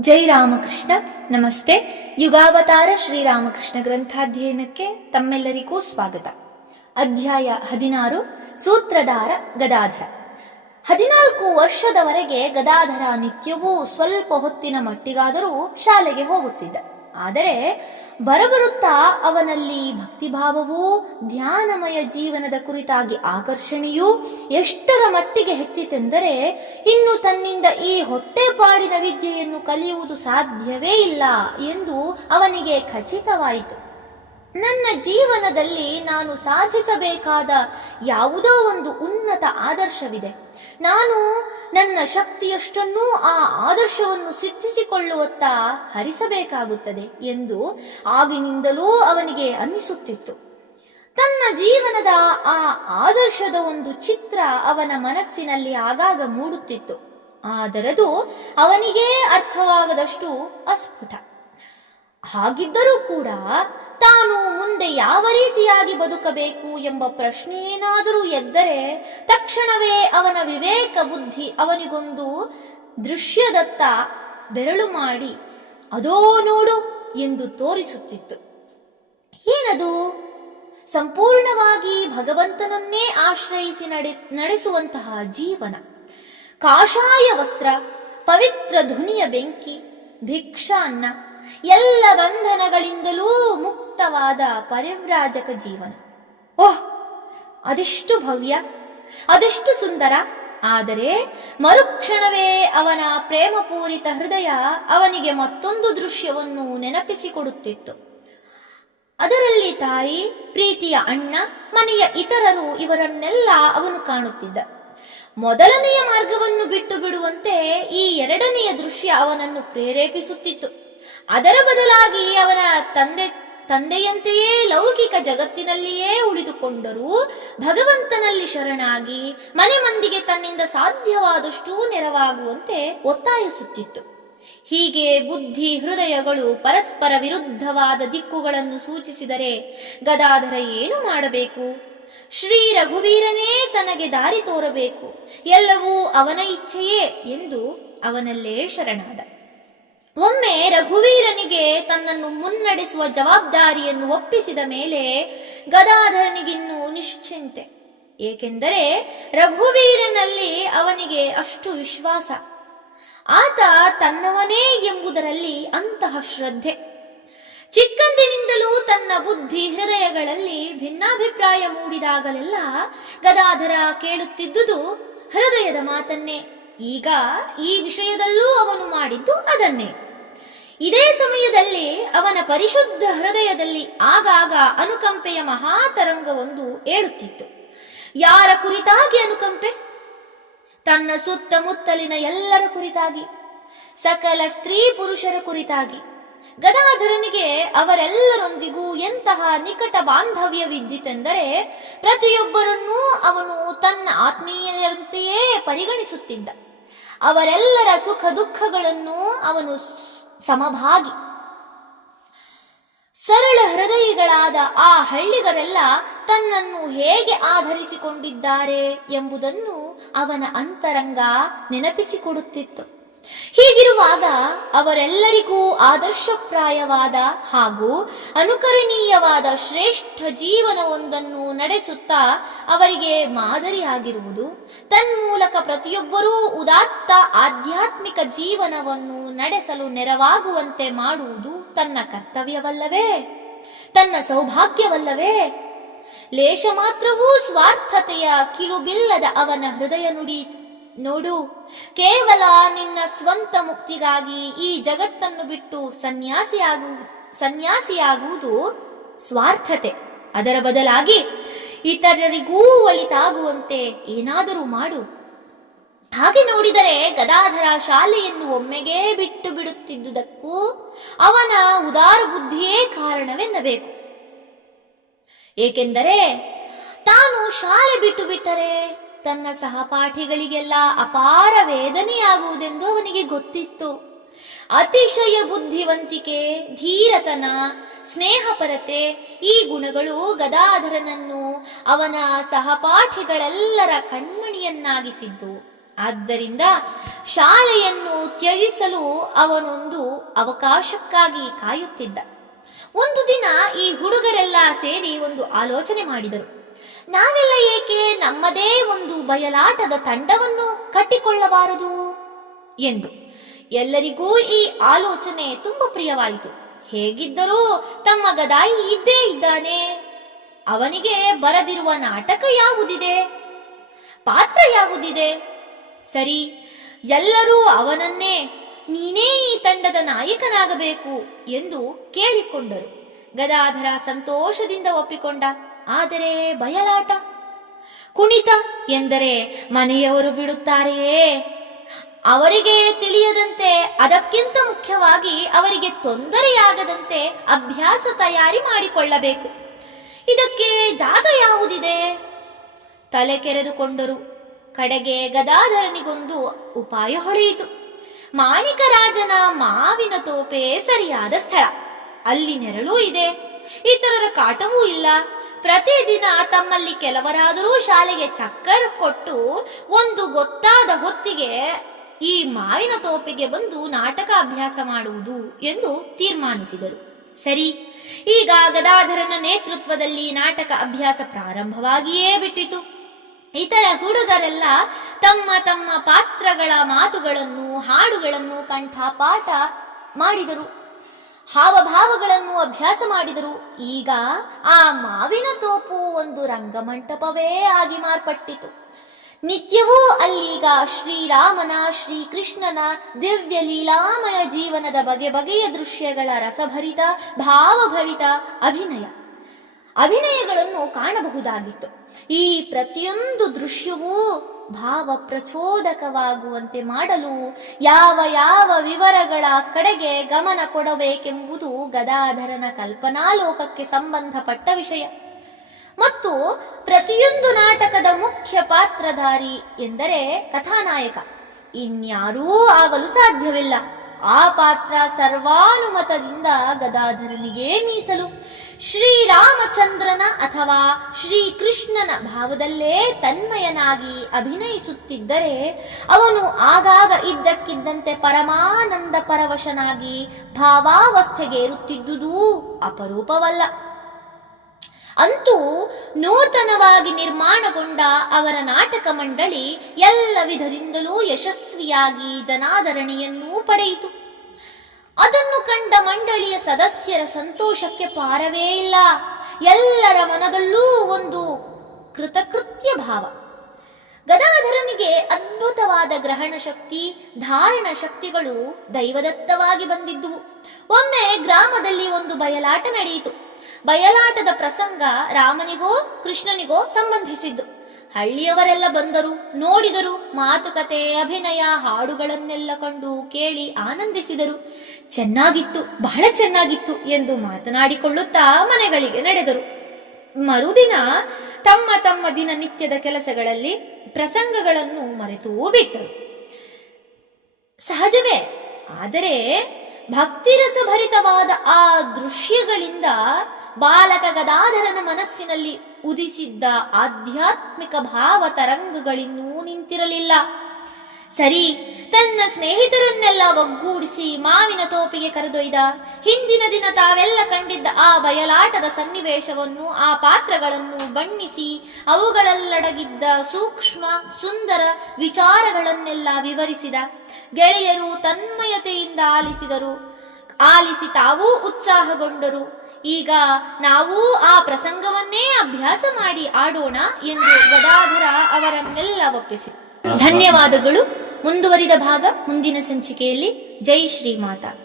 ಜೈ ರಾಮಕೃಷ್ಣ. ನಮಸ್ತೆ. ಯುಗಾವತಾರ ಶ್ರೀರಾಮಕೃಷ್ಣ ಗ್ರಂಥಾಧ್ಯಯನಕ್ಕೆ ತಮ್ಮೆಲ್ಲರಿಗೂ ಸ್ವಾಗತ. ಅಧ್ಯಾಯ ಹದಿನಾರು, ಸೂತ್ರಧಾರ ಗದಾಧರ. ಹದಿನಾಲ್ಕು ವರ್ಷದವರೆಗೆ ಗದಾಧರ ನಿತ್ಯವೂ ಸ್ವಲ್ಪ ಹೊತ್ತಿನ ಮಟ್ಟಿಗಾದರೂ ಶಾಲೆಗೆ ಹೋಗುತ್ತಿದ್ದ. ಆದರೆ ಬರಬರುತ್ತಾ ಅವನಲ್ಲಿ ಭಕ್ತಿಭಾವವೂ ಧ್ಯಾನಮಯ ಜೀವನದ ಕುರಿತಾಗಿ ಆಕರ್ಷಣೆಯೂ ಎಷ್ಟರ ಮಟ್ಟಿಗೆ ಹೆಚ್ಚಿತೆಂದರೆ ಇನ್ನು ತನ್ನಿಂದ ಈ ಹೊಟ್ಟೆಪಾಡಿನ ವಿದ್ಯೆಯನ್ನು ಕಲಿಯುವುದು ಸಾಧ್ಯವೇ ಇಲ್ಲ ಎಂದು ಅವನಿಗೆ ಖಚಿತವಾಯಿತು. ನನ್ನ ಜೀವನದಲ್ಲಿ ನಾನು ಸಾಧಿಸಬೇಕಾದ ಯಾವುದೋ ಒಂದು ಉನ್ನತ ಆದರ್ಶವಿದೆ. ನಾನು ನನ್ನ ಶಕ್ತಿಯಷ್ಟನ್ನೂ ಆ ಆದರ್ಶವನ್ನು ಸಿದ್ಧಿಸಿಕೊಳ್ಳುವತ್ತ ಹರಿಸಬೇಕಾಗುತ್ತದೆ ಎಂದು ಆಗಿನಿಂದಲೂ ಅವನಿಗೆ ಅನ್ನಿಸುತ್ತಿತ್ತು. ತನ್ನ ಜೀವನದ ಆ ಆದರ್ಶದ ಒಂದು ಚಿತ್ರ ಅವನ ಮನಸ್ಸಿನಲ್ಲಿ ಆಗಾಗ ಮೂಡುತ್ತಿತ್ತು. ಆದರದು ಅವನಿಗೇ ಅರ್ಥವಾಗದಷ್ಟು ಅಸ್ಫುಟ. ಹಾಗಿದ್ದರೂ ಕೂಡ ತಾನು ಮುಂದೆ ಯಾವ ರೀತಿಯಾಗಿ ಬದುಕಬೇಕು ಎಂಬ ಪ್ರಶ್ನೆಯೇನಾದರೂ ಎದ್ದರೆ ತಕ್ಷಣವೇ ಅವನ ವಿವೇಕ ಬುದ್ಧಿ ಅವನಿಗೊಂದು ದೃಶ್ಯದತ್ತ ಬೆರಳು ಮಾಡಿ, ಅದೋ ನೋಡು ಎಂದು ತೋರಿಸುತ್ತಿತ್ತು. ಏನದು? ಸಂಪೂರ್ಣವಾಗಿ ಭಗವಂತನನ್ನೇ ಆಶ್ರಯಿಸಿ ನಡೆ, ನಡೆಸುವಂತಹ ಜೀವನ. ಕಾಷಾಯ ವಸ್ತ್ರ, ಪವಿತ್ರ ಧ್ವನಿಯ ಬೆಂಕಿ, ಭಿಕ್ಷಾನ್ನ ಎಲ್ಲ ಬಂಧನಗಳಿಂದಲೂ ಮುಕ್ತವಾದ ಪರಿವ್ರಾಜಕ ಜೀವನ. ಓಹ್, ಅದೆಷ್ಟು ಭವ್ಯ, ಅದೆಷ್ಟು ಸುಂದರ. ಆದರೆ ಮರುಕ್ಷಣವೇ ಅವನ ಪ್ರೇಮಪೂರಿತ ಹೃದಯ ಅವನಿಗೆ ಮತ್ತೊಂದು ದೃಶ್ಯವನ್ನು ನೆನಪಿಸಿಕೊಡುತ್ತಿತ್ತು. ಅದರಲ್ಲಿ ತಾಯಿ, ಪ್ರೀತಿಯ ಅಣ್ಣ, ಮನೆಯ ಇತರರು ಇವರನ್ನೆಲ್ಲ ಅವನು ಕಾಣುತ್ತಿದ್ದ. ಮೊದಲನೆಯ ಮಾರ್ಗವನ್ನು ಬಿಟ್ಟು ಬಿಡುವಂತೆ ಈ ಎರಡನೆಯ ದೃಶ್ಯ ಅವನನ್ನು ಪ್ರೇರೇಪಿಸುತ್ತಿತ್ತು. ಅದರ ಬದಲಾಗಿ ಅವನ ತಂದೆ, ತಂದೆಯಂತೆಯೇ ಲೌಕಿಕ ಜಗತ್ತಿನಲ್ಲಿಯೇ ಉಳಿದುಕೊಂಡರೂ ಭಗವಂತನಲ್ಲಿ ಶರಣಾಗಿ ಮನೆ ಮಂದಿಗೆ ತನ್ನಿಂದ ಸಾಧ್ಯವಾದಷ್ಟೂ ನೆರವಾಗುವಂತೆ ಒತ್ತಾಯಿಸುತ್ತಿತ್ತು. ಹೀಗೆ ಬುದ್ಧಿ, ಹೃದಯಗಳು ಪರಸ್ಪರ ವಿರುದ್ಧವಾದ ದಿಕ್ಕುಗಳನ್ನು ಸೂಚಿಸಿದರೆ ಗದಾಧರ ಏನು ಮಾಡಬೇಕು? ಶ್ರೀ ರಘುವೀರನೇ ತನಗೆ ದಾರಿ ತೋರಬೇಕು. ಎಲ್ಲವೂ ಅವನ ಇಚ್ಛೆಯೇ ಎಂದು ಅವನಲ್ಲೇ ಶರಣಾದ. ಒಮ್ಮೆ ರಘುವೀರನಿಗೆ ತನ್ನನ್ನು ಮುನ್ನಡೆಸುವ ಜವಾಬ್ದಾರಿಯನ್ನು ಒಪ್ಪಿಸಿದ ಮೇಲೆ ಗದಾಧರನಿಗಿನ್ನೂ ನಿಶ್ಚಿಂತೆ. ಏಕೆಂದರೆ ರಘುವೀರನಲ್ಲಿ ಅವನಿಗೆ ಅಷ್ಟು ವಿಶ್ವಾಸ. ಆತ ತನ್ನವನೇ ಎಂಬುದರಲ್ಲಿ ಅಂತಹ ಶ್ರದ್ಧೆ. ಚಿಕ್ಕಂದಿನಿಂದಲೂ ತನ್ನ ಬುದ್ಧಿ ಹೃದಯಗಳಲ್ಲಿ ಭಿನ್ನಾಭಿಪ್ರಾಯ ಮೂಡಿದಾಗಲೆಲ್ಲ ಗದಾಧರ ಕೇಳುತ್ತಿದ್ದುದು ಹೃದಯದ ಮಾತನ್ನೇ. ಈಗ ಈ ವಿಷಯದಲ್ಲೂ ಅವನು ಮಾಡಿದ್ದು ಅದನ್ನೇ. ಇದೇ ಸಮಯದಲ್ಲಿ ಅವನ ಪರಿಶುದ್ಧ ಹೃದಯದಲ್ಲಿ ಆಗಾಗ ಅನುಕಂಪೆಯ ಮಹಾತರಂಗವೊಂದು ಏಳುತ್ತಿತ್ತು. ಯಾರ ಕುರಿತಾಗಿ ಅನುಕಂಪೆ? ತನ್ನ ಸುತ್ತಮುತ್ತಲಿನ ಎಲ್ಲರ ಕುರಿತಾಗಿ, ಸಕಲ ಸ್ತ್ರೀ ಪುರುಷರ ಕುರಿತಾಗಿ. ಗದಾಧರನಿಗೆ ಅವರೆಲ್ಲರೊಂದಿಗೂ ಎಂತಹ ನಿಕಟ ಬಾಂಧವ್ಯವಿದ್ದಿತೆಂದರೆ ಪ್ರತಿಯೊಬ್ಬರನ್ನೂ ಅವನು ತನ್ನ ಆತ್ಮೀಯರಂತೆಯೇ ಪರಿಗಣಿಸುತ್ತಿದ್ದ. ಅವರೆಲ್ಲರ ಸುಖ ದುಃಖಗಳನ್ನು ಅವನು ಸಮಭಾಗಿ. ಸರಳ ಹೃದಯಿಗಳಾದ ಆ ಹಳ್ಳಿಗರೆಲ್ಲ ತನ್ನನ್ನು ಹೇಗೆ ಆಧರಿಸಿಕೊಂಡಿದ್ದಾರೆ ಎಂಬುದನ್ನು ಅವನ ಅಂತರಂಗ ನೆನಪಿಸಿಕೊಡುತ್ತಿತ್ತು. ಹೀಗಿರುವಾಗ ಅವರೆಲ್ಲರಿಗೂ ಆದರ್ಶಪ್ರಾಯವಾದ ಹಾಗೂ ಅನುಕರಣೀಯವಾದ ಶ್ರೇಷ್ಠ ಜೀವನವೊಂದನ್ನು ನಡೆಸುತ್ತಾ ಅವರಿಗೆ ಮಾದರಿಯಾಗಿರುವುದು. ತನ್ಮೂಲಕ ಪ್ರತಿಯೊಬ್ಬರೂ ಉದಾತ್ತ ಆಧ್ಯಾತ್ಮಿಕ ಜೀವನವನ್ನು ನಡೆಸಲು ನೆರವಾಗುವಂತೆ ಮಾಡುವುದು ತನ್ನ ಕರ್ತವ್ಯವಲ್ಲವೇ? ತನ್ನ ಸೌಭಾಗ್ಯವಲ್ಲವೇ? ಲೇಷ ಮಾತ್ರವೂ ಸ್ವಾರ್ಥತೆಯ ಕಿಲುಬಿಲ್ಲದ ಅವನ ಹೃದಯ ನುಡಿಯಿತು ನೋಡು, ಕೇವಲ ನಿನ್ನ ಸ್ವಂತ ಮುಕ್ತಿಗಾಗಿ ಈ ಜಗತ್ತನ್ನು ಬಿಟ್ಟು ಸನ್ಯಾಸಿಯಾಗು, ಸನ್ಯಾಸಿಯಾಗುವುದು ಸ್ವಾರ್ಥತೆ. ಅದರ ಬದಲಾಗಿ ಇತರರಿಗೂ ಒಳಿತಾಗುವಂತೆ ಏನಾದರೂ ಮಾಡು. ಹಾಗೆ ನೋಡಿದರೆ ಗದಾಧರ ಶಾಲೆಯನ್ನು ಒಮ್ಮೆಗೇ ಬಿಟ್ಟು ಬಿಡುತ್ತಿದ್ದುದಕ್ಕೂ ಅವನ ಉದಾರ ಬುದ್ಧಿಯೇ ಕಾರಣವೆನ್ನಬೇಕು. ಏಕೆಂದರೆ ತಾನು ಶಾಲೆ ಬಿಟ್ಟು ಬಿಟ್ಟರೆ ತನ್ನ ಸಹಪಾಠಿಗಳಿಗೆಲ್ಲ ಅಪಾರ ವೇದನೆಯಾಗುವುದೆಂದು ಅವನಿಗೆ ಗೊತ್ತಿತ್ತು. ಅತಿಶಯ ಬುದ್ಧಿವಂತಿಕೆ, ಧೀರತನ, ಸ್ನೇಹಪರತೆ ಈ ಗುಣಗಳು ಗದಾಧರನನ್ನು ಅವನ ಸಹಪಾಠಿಗಳೆಲ್ಲರ ಕಣ್ಮಣಿಯನ್ನಾಗಿಸಿದ್ದು. ಆದ್ದರಿಂದ ಶಾಲೆಯನ್ನು ತ್ಯಜಿಸಲು ಅವನೊಂದು ಅವಕಾಶಕ್ಕಾಗಿ ಕಾಯುತ್ತಿದ್ದ. ಒಂದು ದಿನ ಈ ಹುಡುಗರೆಲ್ಲ ಸೇರಿ ಒಂದು ಆಲೋಚನೆ ಮಾಡಿದರು. ನಾವೆಲ್ಲ ಏಕೆ ನಮ್ಮದೇ ಒಂದು ಬಯಲಾಟದ ತಂಡವನ್ನು ಕಟ್ಟಿಕೊಳ್ಳಬಾರದು? ಎಂದು. ಎಲ್ಲರಿಗೂ ಈ ಆಲೋಚನೆ ತುಂಬಾ ಪ್ರಿಯವಾಯಿತು. ಹೇಗಿದ್ದರೂ ತಮ್ಮ ಗದಾಯಿ ಇದ್ದೇ ಇದ್ದಾನೆ. ಅವನಿಗೆ ಬರದಿರುವ ನಾಟಕ ಯಾವುದಿದೆ? ಪಾತ್ರ ಯಾವುದಿದೆ? ಸರಿ, ಎಲ್ಲರೂ ಅವನನ್ನೇ ನೀನೇ ಈ ತಂಡದ ನಾಯಕನಾಗಬೇಕು ಎಂದು ಕೇಳಿಕೊಂಡರು. ಗದಾಧರ ಸಂತೋಷದಿಂದ ಒಪ್ಪಿಕೊಂಡ ಆದರೆ ಬಯಲಾಟ. ಕುಣಿತ ಎಂದರೆ ಮನೆಯವರು ಬಿಡುತ್ತಾರೆಯೇ? ಅವರಿಗೆ ತಿಳಿಯದಂತೆ ಅದಕ್ಕಿಂತ ಮುಖ್ಯವಾಗಿ ಅವರಿಗೆ ತೊಂದರೆಯಾಗದಂತೆ ಅಭ್ಯಾಸ ತಯಾರಿ ಮಾಡಿಕೊಳ್ಳಬೇಕು. ಇದಕ್ಕೆ ಜಾಗ ಯಾವುದಿದೆ? ತಲೆ ಕೆರೆದುಕೊಂಡರು. ಕಡೆಗೆ ಗದಾಧರನಿಗೊಂದು ಉಪಾಯ ಹೊಳೆಯಿತು. ಮಾಣಿಕರಾಜನ ಮಾವಿನ ತೋಪೆ ಸರಿಯಾದ ಸ್ಥಳ. ಅಲ್ಲಿ ನೆರಳೂ ಇದೆ. ಇತರರ ಕಾಟವೂ ಇಲ್ಲ. ಪ್ರತಿದಿನ ತಮ್ಮಲ್ಲಿ ಕೆಲವರಾದರೂ ಶಾಲೆಗೆ ಚಕ್ಕರ್ ಕೊಟ್ಟು ಒಂದು ಗೊತ್ತಾದ ಹೊತ್ತಿಗೆ ಈ ಮಾವಿನ ತೋಪಿಗೆ ಬಂದು ನಾಟಕ ಅಭ್ಯಾಸ ಮಾಡುವುದು ಎಂದು ತೀರ್ಮಾನಿಸಿದರು. ಸರಿ ಈಗ ಗದಾಧರನ ನೇತೃತ್ವದಲ್ಲಿ ನಾಟಕ ಅಭ್ಯಾಸ ಪ್ರಾರಂಭವಾಗಿಯೇ ಬಿಟ್ಟಿತು. ಇತರ ಹುಡುಗರೆಲ್ಲ ತಮ್ಮ ತಮ್ಮ ಪಾತ್ರಗಳ ಮಾತುಗಳನ್ನು, ಹಾಡುಗಳನ್ನು ಕಂಠಪಾಠ ಮಾಡಿದರು. ಹಾವಭಾವಗಳನ್ನು ಅಭ್ಯಾಸ ಮಾಡಿದರು ಈಗ ಆ ಮಾವಿನ ತೋಪು ಒಂದು ರಂಗಮಂಟಪವೇ ಆಗಿ ಮಾರ್ಪಟ್ಟಿತು. ನಿತ್ಯವೂ ಅಲ್ಲೀಗ ಶ್ರೀರಾಮನ, ಶ್ರೀಕೃಷ್ಣನ ದಿವ್ಯ ಲೀಲಾಮಯ ಜೀವನದ ಬಗೆ ಬಗೆಯ ದೃಶ್ಯಗಳ ರಸಭರಿತ, ಭಾವಭರಿತ ಅಭಿನಯ. ಅಭಿನಯಗಳನ್ನು ಕಾಣಬಹುದಾಗಿತ್ತು. ಈ ಪ್ರತಿಯೊಂದು ದೃಶ್ಯವೂ ಭಾವ ಪ್ರಚೋದಕವಾಗುವಂತೆ ಮಾಡಲು ಯಾವ ಯಾವ ವಿವರಗಳ ಕಡೆಗೆ ಗಮನ ಕೊಡಬೇಕೆಂಬುದು ಗದಾಧರನ ಕಲ್ಪನಾ ಲೋಕಕ್ಕೆ ಸಂಬಂಧಪಟ್ಟ ವಿಷಯ. ಮತ್ತು ಪ್ರತಿಯೊಂದು ನಾಟಕದ ಮುಖ್ಯ ಪಾತ್ರಧಾರಿ ಎಂದರೆ ಕಥಾನಾಯಕ. ಇನ್ಯಾರೂ ಆಗಲು ಸಾಧ್ಯವಿಲ್ಲ. ಆ ಪಾತ್ರ ಸರ್ವಾನುಮತದಿಂದ ಗದಾಧರನಿಗೆ ಮೀಸಲು. ಶ್ರೀರಾಮಚಂದ್ರನ ಅಥವಾ ಶ್ರೀಕೃಷ್ಣನ ಭಾವದಲ್ಲೇ ತನ್ಮಯನಾಗಿ ಅಭಿನಯಿಸುತ್ತಿದ್ದರೆ ಅವನು ಆಗಾಗ ಇದ್ದಕ್ಕಿದ್ದಂತೆ ಪರಮಾನಂದ ಪರವಶನಾಗಿ ಭಾವಾವಸ್ಥೆಗೇರುತ್ತಿದ್ದುದೂ ಅಪರೂಪವಲ್ಲ. ಅಂತೂ ನೂತನವಾಗಿ ನಿರ್ಮಾಣಗೊಂಡ ಅವರ ನಾಟಕ ಮಂಡಳಿ ಎಲ್ಲ ವಿಧದಿಂದಲೂ ಯಶಸ್ವಿಯಾಗಿ ಜನಾದರಣೆಯನ್ನೂ ಪಡೆಯಿತು. ಅದನ್ನು ಕಂಡ ಮಂಡಳಿಯ ಸದಸ್ಯರ ಸಂತೋಷಕ್ಕೆ ಪಾರವೇ ಇಲ್ಲ. ಎಲ್ಲರ ಮನದಲ್ಲೂ ಒಂದು ಕೃತಕೃತ್ಯ ಭಾವ. ಗದಾಧರನಿಗೆ ಅದ್ಭುತವಾದ ಗ್ರಹಣ ಶಕ್ತಿ, ಧಾರಣ ಶಕ್ತಿಗಳು ದೈವದತ್ತವಾಗಿ ಬಂದಿದ್ದುವು. ಒಮ್ಮೆ ಗ್ರಾಮದಲ್ಲಿ ಒಂದು ಬಯಲಾಟ ನಡೆಯಿತು. ಬಯಲಾಟದ ಪ್ರಸಂಗ ರಾಮನಿಗೋ ಕೃಷ್ಣನಿಗೋ ಸಂಬಂಧಿಸಿದ್ದು. ಹಳ್ಳಿಯವರೆಲ್ಲ ಬಂದರು, ನೋಡಿದರು, ಮಾತುಕತೆ, ಅಭಿನಯ, ಹಾಡುಗಳನ್ನೆಲ್ಲ ಕಂಡು ಕೇಳಿ ಆನಂದಿಸಿದರು. ಚೆನ್ನಾಗಿತ್ತು, ಬಹಳ ಚೆನ್ನಾಗಿತ್ತು ಎಂದು ಮಾತನಾಡಿಕೊಳ್ಳುತ್ತಾ ಮನೆಗಳಿಗೆ ನಡೆದರು. ಮರುದಿನ ತಮ್ಮ ತಮ್ಮ ದಿನನಿತ್ಯದ ಕೆಲಸಗಳಲ್ಲಿ ಪ್ರಸಂಗಗಳನ್ನು ಮರೆತೂ ಬಿಟ್ಟರು. ಸಹಜವೇ, ಆದರೆ ಭಕ್ತಿರಸಭರಿತವಾದ ಆ ದೃಶ್ಯಗಳಿಂದ ಬಾಲಕ ಗದಾಧರನ ಮನಸ್ಸಿನಲ್ಲಿ ಉದಿಸಿದ್ದ ಆಧ್ಯಾತ್ಮಿಕ ಭಾವ ತರಂಗಗಳಿನ್ನೂ ನಿಂತಿರಲಿಲ್ಲ. ಸರಿ, ತನ್ನ ಸ್ನೇಹಿತರನ್ನೆಲ್ಲ ಒಗ್ಗೂಡಿಸಿ ಮಾವಿನ ತೋಪಿಗೆ ಕರೆದೊಯ್ದ. ಹಿಂದಿನ ದಿನ ತಾವೆಲ್ಲ ಕಂಡಿದ್ದ ಆ ಬಯಲಾಟದ ಸನ್ನಿವೇಶವನ್ನು, ಆ ಪಾತ್ರಗಳನ್ನು ಬಣ್ಣಿಸಿ ಅವುಗಳಲ್ಲಡಗಿದ್ದ ಸೂಕ್ಷ್ಮ, ಸುಂದರ ವಿಚಾರಗಳನ್ನೆಲ್ಲ ವಿವರಿಸಿದ. ಗೆಳೆಯರು ತನ್ಮಯತೆಯಿಂದ ಆಲಿಸಿದರು. ಆಲಿಸಿ ತಾವೂ ಉತ್ಸಾಹಗೊಂಡರು. ಈಗ ನಾವು ಆ ಪ್ರಸಂಗವನ್ನೇ ಅಭ್ಯಾಸ ಮಾಡಿ ಆಡೋಣ ಎಂದು ಗದಾಧರ ಅವರನ್ನೆಲ್ಲ ಒಪ್ಪಿಸಿ. ಧನ್ಯವಾದಗಳು. ಮುಂದುವರಿದ ಭಾಗ ಮುಂದಿನ ಸಂಚಿಕೆಯಲ್ಲಿ. ಜೈ ಶ್ರೀಮಾತಾ